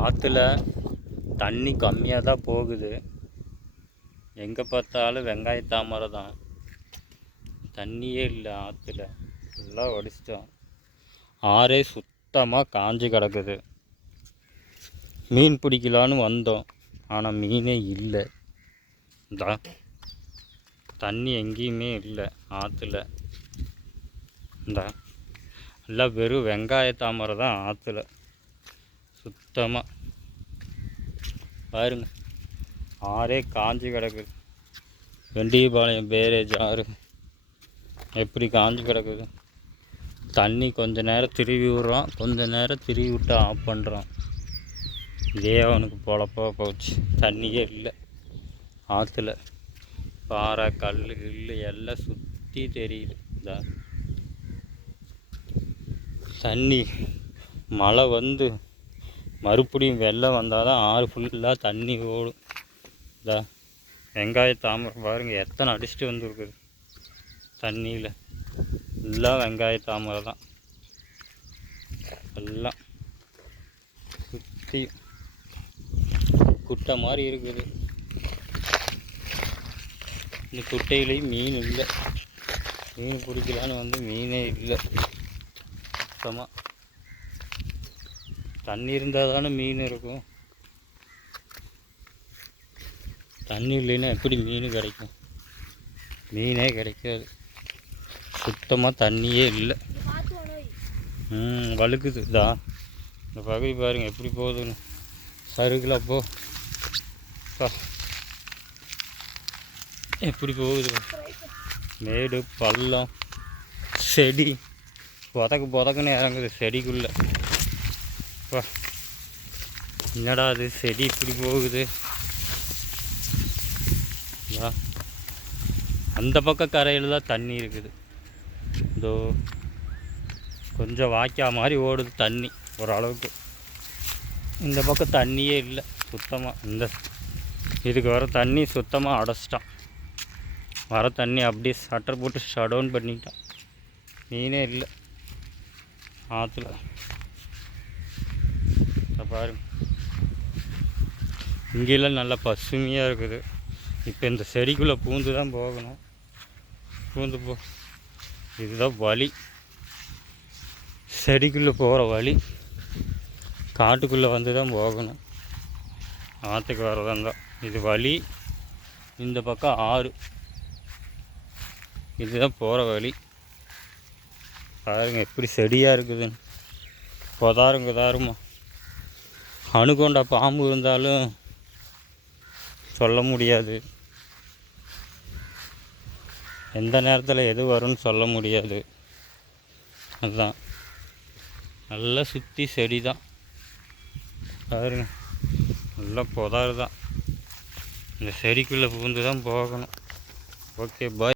ஆற்றுல தண்ணி கம்மியாக தான் போகுது. எங்கே பார்த்தாலும் வெங்காய தாமரை தான். தண்ணியே இல்லை ஆற்றுல. ஃபுல்லாக வடிச்சிட்டோம். ஆறே சுத்தமாக காஞ்சி கிடக்குது. மீன் பிடிக்கலான்னு வந்தோம், ஆனால் மீனே இல்லை. தண்ணி எங்கேயுமே இல்லை ஆற்றுல. எல்லாம் வெறும் வெங்காய தாமரை தான் ஆற்றுல. சுத்தமாக பாருங்க, ஆறே காஞ்சி கிடக்குது. வெண்டியபாளையம் பேரேஜ் ஆறு எப்படி காஞ்சி கிடக்குது. தண்ணி கொஞ்ச நேரம் திருவி விட்றான், கொஞ்ச நேரம் திருவி விட்டு ஆஃப் பண்ணுறான். இதே அவனுக்கு பொழப்பா போச்சு. தண்ணியே இல்லை ஆற்றுல. பாறை கல் கில் எல்லாம் சுற்றி தெரியுது. தண்ணி மழை வந்து மறுபடியும் வெள்ளம் வந்தால் தான் ஆறு ஃபுல்லாக தண்ணி ஓடும். வெங்காய தாமரை பாருங்கள் எத்தனை அடிச்சுட்டு வந்துருக்குது தண்ணியில். எல்லாம் வெங்காய தாமரை தான். எல்லாம் சுற்றி குட்டை மாதிரி இருக்குது. இந்த குட்டையிலையும் மீன் இல்லை. மீன் பிடிக்கலான்னு வந்து மீனே இல்லை. சுத்தமாக தண்ணி இருந்தால் தானே மீன் இருக்கும். தண்ணி இல்லைன்னா எப்படி மீன் கிடைக்கும்? மீனே கிடைக்காது. சுத்தமாக தண்ணியே இல்லை. வழுக்குது தான். இந்த பகுதி பாருங்கள் எப்படி போகுதுன்னு. சருகுல போ எப்படி போகுது. மேடு பள்ளம் செடி புதக்குன்னு இறங்குது செடிக்குள்ளே. என்னடா அது செடி இப்படி போகுது. அந்த பக்கம் கரையில் தான் தண்ணி இருக்குது. இதோ கொஞ்சம் வாய்க்கா மாதிரி ஓடுது தண்ணி ஓரளவுக்கு. இந்த பக்கம் தண்ணியே இல்லை சுத்தமாக. இதுக்கு வர தண்ணி சுத்தமாக அடைச்சிட்டான். வர தண்ணி அப்படியே ஷட்டர் போட்டு ஷட் டவுன் பண்ணிட்டான். மீனே இல்லை ஆற்றுல. பாருங்க, இங்கெல்லாம் நல்லா பசுமையாக இருக்குது. இப்போ இந்த செடிக்குள்ளே பூந்து தான் போகணும். பூந்து போ, இதுதான் வழி. செடிக்குள்ளே போகிற வழி. காட்டுக்குள்ளே வந்து தான் போகணும். ஆற்றுக்கு வரதான் இது வழி. இந்த பக்கம் ஆறு. இதுதான் போகிற வழி. பாருங்க எப்படி செடியாக இருக்குதுன்னு. கொதாருமா. அணுகொண்டா பாம்பு இருந்தாலும் சொல்ல முடியாது. எந்த நேரத்தில் எது வரும்னு சொல்ல முடியாது. அதுதான் நல்லா சுற்றி செடி தான். பாருங்க நல்லா புதாரு தான். இந்த செடிக்குள்ளே பூந்து தான் போகணும். Okay bye.